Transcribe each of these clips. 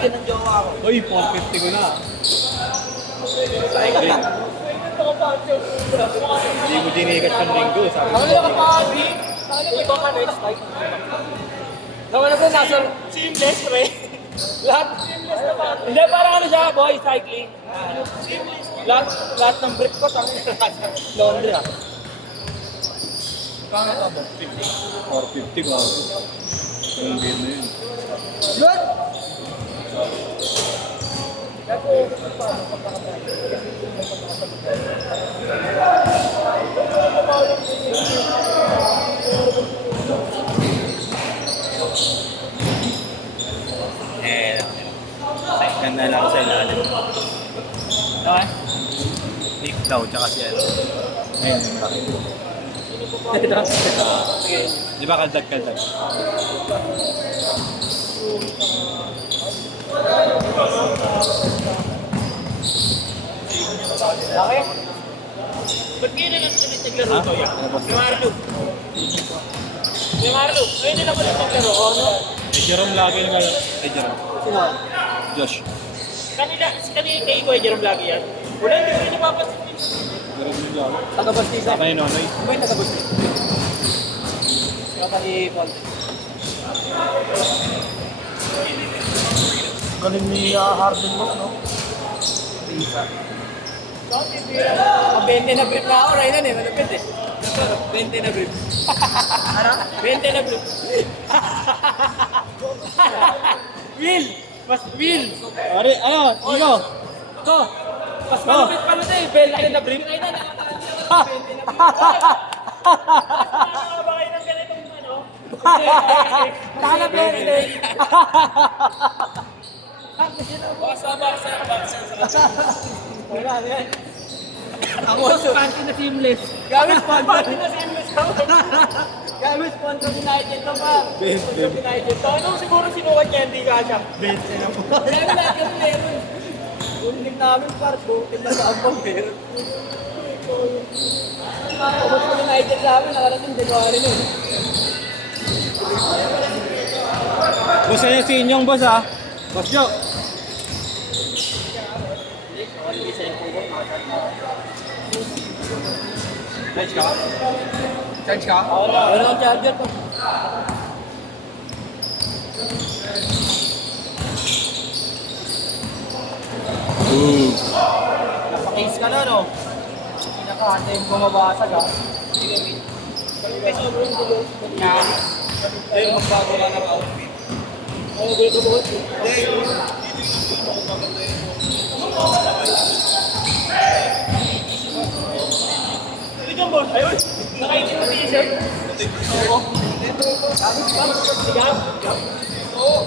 yan ng jowa ko. Uy, 450 ko na. Hindi mo dinikat yung linggo. Sabi Ako na kapagi. Iba ka next time. Naman na po, nasa seamless, pre. Lahat seamless na pa. Hindi, parang ano siya, boy, cycling. Lahat ng brick ko, laundry ah. Kaya ka ba? 450 ko. Ang game na yun. Good! Ganda lang sa ilalim. Okay? Nick daw, tsaka si ano. Ayun, yung bakit. Di ba kaldag-kaldag? Okay? Ba't ngayon na lang ulit naglaro to yan? Si Marlo. Si Marlo, ngayon na lang ulit naglaro, ano? Eh, Jerome lagi yung gano'n. Eh, Jerome. Sino? Josh. Kanina kay Iko, Jerome lagi yan. Wala, hindi ko yung napapansin. Jerome yung lagi. Taga-Bastisa. Saka yung nonoy. Ano ba yung taga-Bastisa? Kaya pa ni Ponte. Galing ni Harden mo, no? Isa. Ang 20 na brief na ako, Rainan eh, malapit eh. 20 na brief. Ano? 20 na brief. Will! Mas Will! Pare, ano? Ikaw? Ito! Mas malapit pala ito eh, 20 na brief. Rainan, nakakaroon siya ng 20 na brief. Ano ba kayo ng ganitong ano? Kala 20. Basa. Wala yan. Ako panty na seamless. Gamit panty na seamless ako. Gamit sponsor United to pa. Sponsor United to. Ano siguro sinukat niya, hindi ka siya. Bench na po. Meron natin meron. Uling namin par, bukin na sa abang meron. Sponsor United namin, nakarating January na eh. Boss niya si Inyong, boss ah. Boss Joe. Charge ka? Charge ka? Oo na, wala akong charger to. Nasa-case ka na, no? Pinaka-hata yung bumabasag, ha? May sobrang gulo. Ayun, magbago ka ng outfit. Oo, gulo ko buhot. Ito boss, ayun. Nakaitin mo t-shirt. Oo. Sigap. Oo.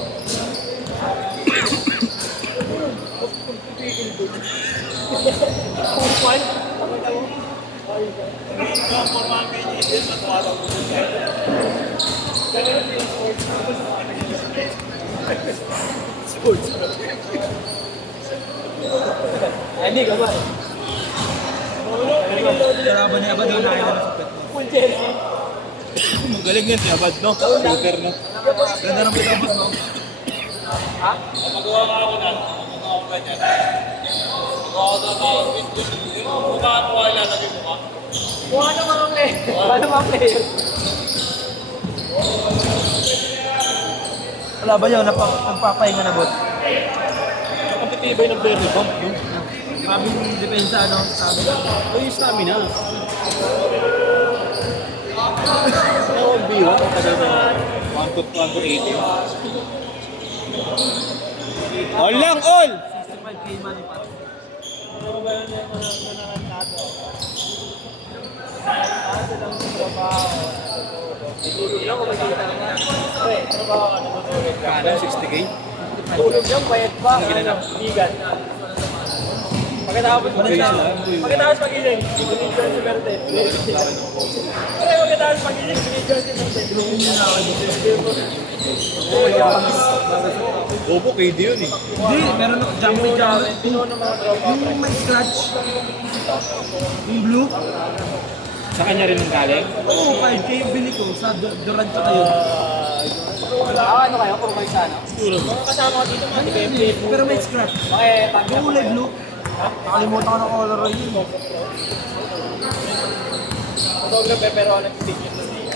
Kumpuan. Sports. Hindi ka ba? Kalaban niya ba doon nakita na sa pet? Full jersey. Magaling yan si Abad, no? Shooter, no? Ganda ng pitabas, no? Ha? Magawa ka ako na. Magawa ko ganyan. Magawa ko na. Mukha mo wala lagi mo ka. Mukha naman ang player. Mukha naman ang player. Wala ba yun? Nagpapahinga na bot? Kompetibay ng player ni Bob, no? Grabe yung depensa, ano? Sabi. Ay, stamina. Ako, B1, ang tagal na 1 to 80. All lang, all! 65k money pa. Ilang ko magkita naman. Pre, ano ba ako natutulog ka? Kanan, 60k. Tulog yung bayad pa. Ano? Bigan. Pagkatapos magising, binidyon si Berte. Pre, pagkatapos magising, binidyon si Berte. Bobo, KD yun eh. Hindi, meron ako jumping jacket. Pinuha ng mga tropa. Yung may scratch. Yung blue. Sa kanya rin ang galing. Oo, 5k yung bili ko sa Durant pa tayo. Ano kayo? Puro kayo sa ano? Siguro. Mga kasama ko dito, mga tiga-MJ. Pero may scrap. Okay, pag Yung kulay blue. Nakalimutan ko ng color yun. photographer pero nag-video sa niya.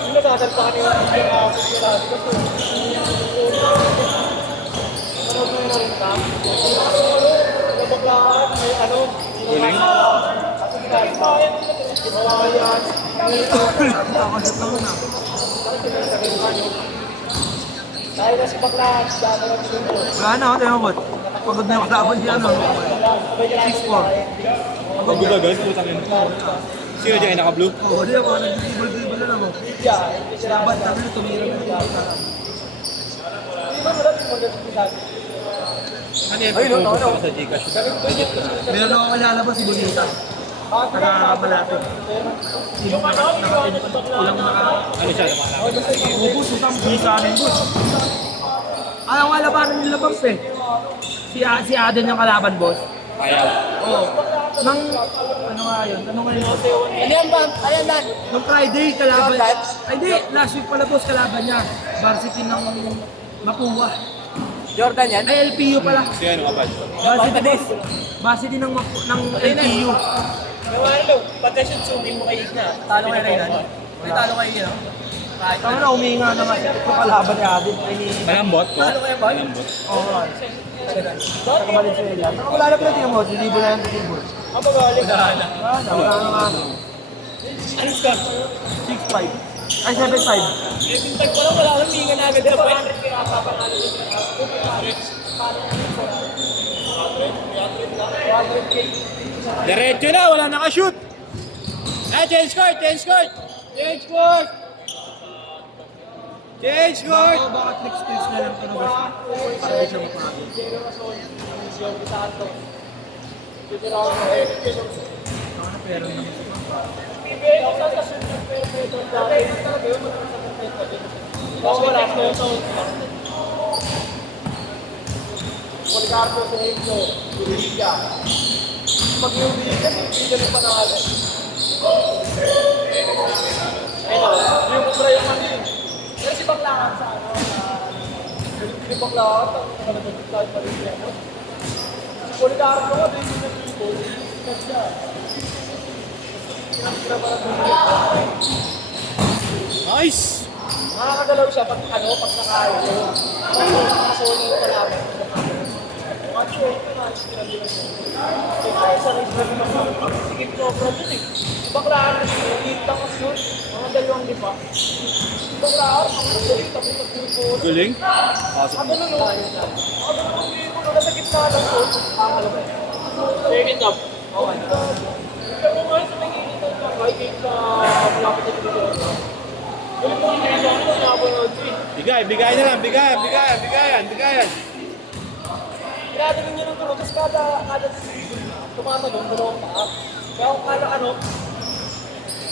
Yung nagkakal pa kanina yung video na ako sa kasi ano ba yun ang tam? Nabaklaan, may ano? Huling? Kasi ginagawa yan. Nakakasot naman ah. Dahil na si Baklaan, dahil na si Baklaan. Wala na, tayo mo. Pagod na yung kalaban niya, ano? 6'4". Pagbugagan, putang ina. Sino dyan naka-blue? Oo, di ako. Nag-dribble na naman. Laban namin, tumira na yung Ano yan? Ayun, ano? Sa Gcash. Meron ako malalabas si Bonita. Taga malapit. Yung ulang Ano siya? Ubus, utang sa amin, bus. Ayaw nga labanan nila, Bams eh. Si Aden yung kalaban, boss. Ayaw. Oo. Nang, ano nga yun? Ano nga yun? Ano yan ba? Ano yan Dan? Nung Friday, kalaban. Ay, hindi. Last week pala, boss, kalaban niya. Varsity ng Mapua. Jordan yan? Ay, LPU pala. Si ano ka ba? Varsity, boss. Varsity ng LPU. Yung ano, pagka-shoot zooming mo kay Igna. Talo kayo na yun. May talo kayo yun. Tama na, huminga na nga siya. Ito kalaban ni Aden. Malambot ko? Talo kayo ba? Malambot. Oo nga. Nakabalik sa ila. Wala na pala tingnan mo. Dilibo na yung dilibo. Ang magaling. Wala na nga. Ano score? 6'5". Ay, 7'5". Yung tag ko lang, wala kang hinga na agad sa point. Diretso na, wala naka-shoot. Ah, change court, change court. Change court. Change court. Bakit next stage na lang ito na boss? Para di siya mapagod. Ano pero naman. Wala ko. Policarpo sa Himso, Uriga. Pag yung Uriga, hindi na panalo. Ayun, yung kubra yung mali. Pero si Baklaan sa ano, si Baklaan, ang nagagagagag pa rin siya. Si Policarpo, din yung nag-ibo, siya. Ang sila para bumili. Nice. Makakagalaw siya pag ano, pag nakayo. Nakasolo yung kalaban. Actually, ito na yung pinag-iwan mo. Kaya sa race na naman, sikip ko problem eh. Baklaan na siya, hindi tapos yun. Mga dalawang lipa. Baklaan, ang galing, tapos nagpurpo. Galing. Pasok. Ako na no. Ako na no, hindi ko nasa gitna ng court. Ang alam mo. Second up. Okay. Pero kung nga sa nangingin ng Viking sa malapit na dito. Yung po yung reason ko, nakapanood ko eh. Bigay, bigay na lang, bigay, bigay, bigayan, bigayan. Pinadaling niya ng tulog, tapos kada tumatagong, dalawang paa. Kaya kung kada ano,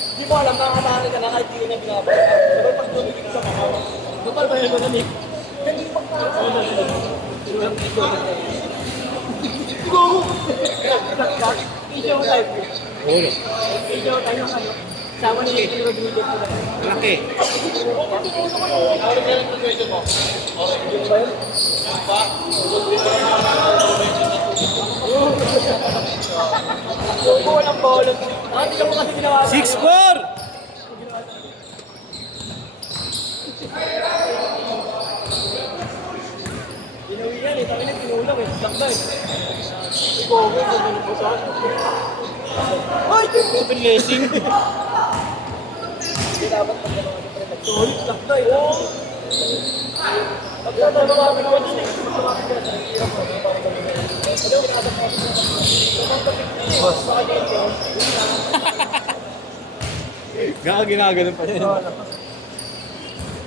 hindi mo alam, nakakatari ka na kahit hindi niya binabalik. Pero pag dumigil ka sa makawa, kapal ba yun na Nick? Ganun pagkakataon na sila. Go! Ijo type. Ulo. Ijo type ng ano. Sama ni Nick, pero dumigil ko na. Laki. Ano yung question mo? Ijo ba yun? Suko ng bolog. Hindi ka mo kasi ginawa. 6'4". Ginawi yan eh. Sabi niya tinulong eh. Lakda eh. Ikaw, ganun po sa akin. Ay! Open lacing. Hindi dapat pag gano'n ako pa rin. Solid, lakda eh. Pagka lumapit ko dun eh. Lumapit ko sa hirap ko. Parang kami na. Ano, kinasap ko. Boss. Gaka ginaganon pa yan.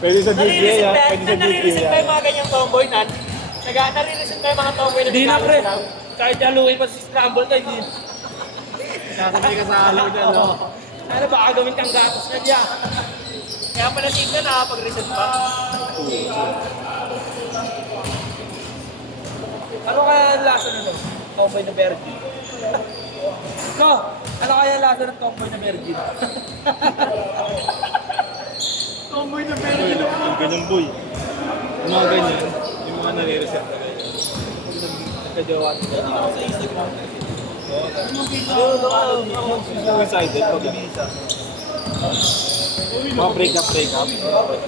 Pwede sa DPA yan. Pwede sa DPA Nare-reset pa yan. yung mga ganyang tomboy nan. Nare-reset pa yung mga tomboy na Di na pre. ginagawa. Kahit haluin pa si Scramble tayo, di. Sasabay ka sa halaw dyan, no? Ano baka gawin kang gatos na diyan. Kaya pala tignan nakapag-reset pa. Ano kaya ang lasa nito? Tomboy na virgin. Ko, ano kaya ang lasa ng tomboy na virgin? boy na pero. Yung ganyang boy. Yung mga ganyan, yung mga nare-reset na ganyan. Nagkajawa nila. Suicided, pag-ibisa. Mga break-up.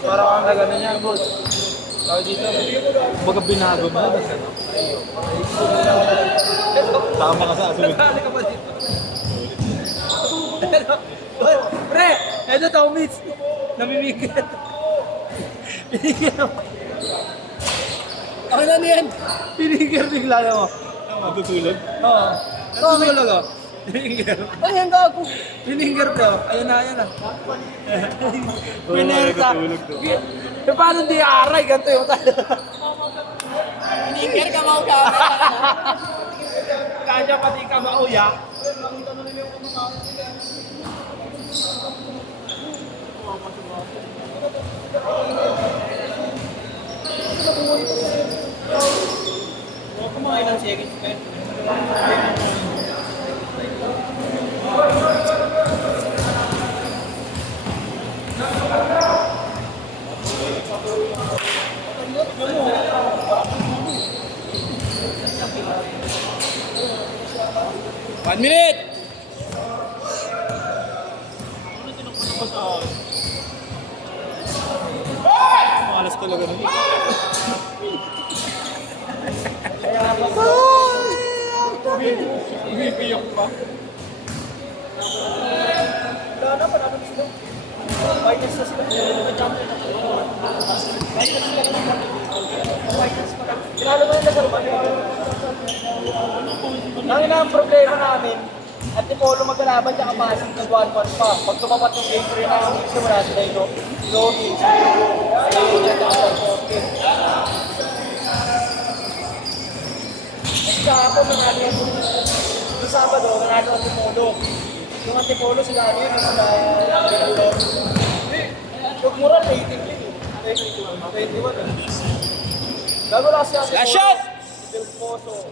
Parang ang nagano niya, boss. Tawag dito. Baga binago mo na. Tama ka sa asunod. Nagkali ka ba dito? Pre, eto Tomits. Namimigil. Pinigil ako. Ako na niyan. Pinigil bigla na mo. Matutulog. Oo. Natutulog ako. Pinigil. Ayan ka ako. Pinigil ko. Ayan na. Pinerta. Eh paano di aray? Ganito yung tayo. Pinigil ka mo ka. Kanya pati ka mauya. Kumain ng seconds pa. One minute! Malas talaga nun. Bibiyok pa. Wala na, panalo na sila. Finals na sila. Champion na. Finals pa lang. Tinalo ba nila sa Ruban? Ang ang problema namin, at di Polo magkalaban niya kapasok ng 1-1 pa. Pag tumapat yung game 3 na ang simula sila ito, Logi. Kahapon nanalo yung yung Sabado, nanalo ang Antipolo. Yung Antipolo sila ano yun, sila yung moral, 18 din. 21. Gago lang siya. Last shot! Del Pozo.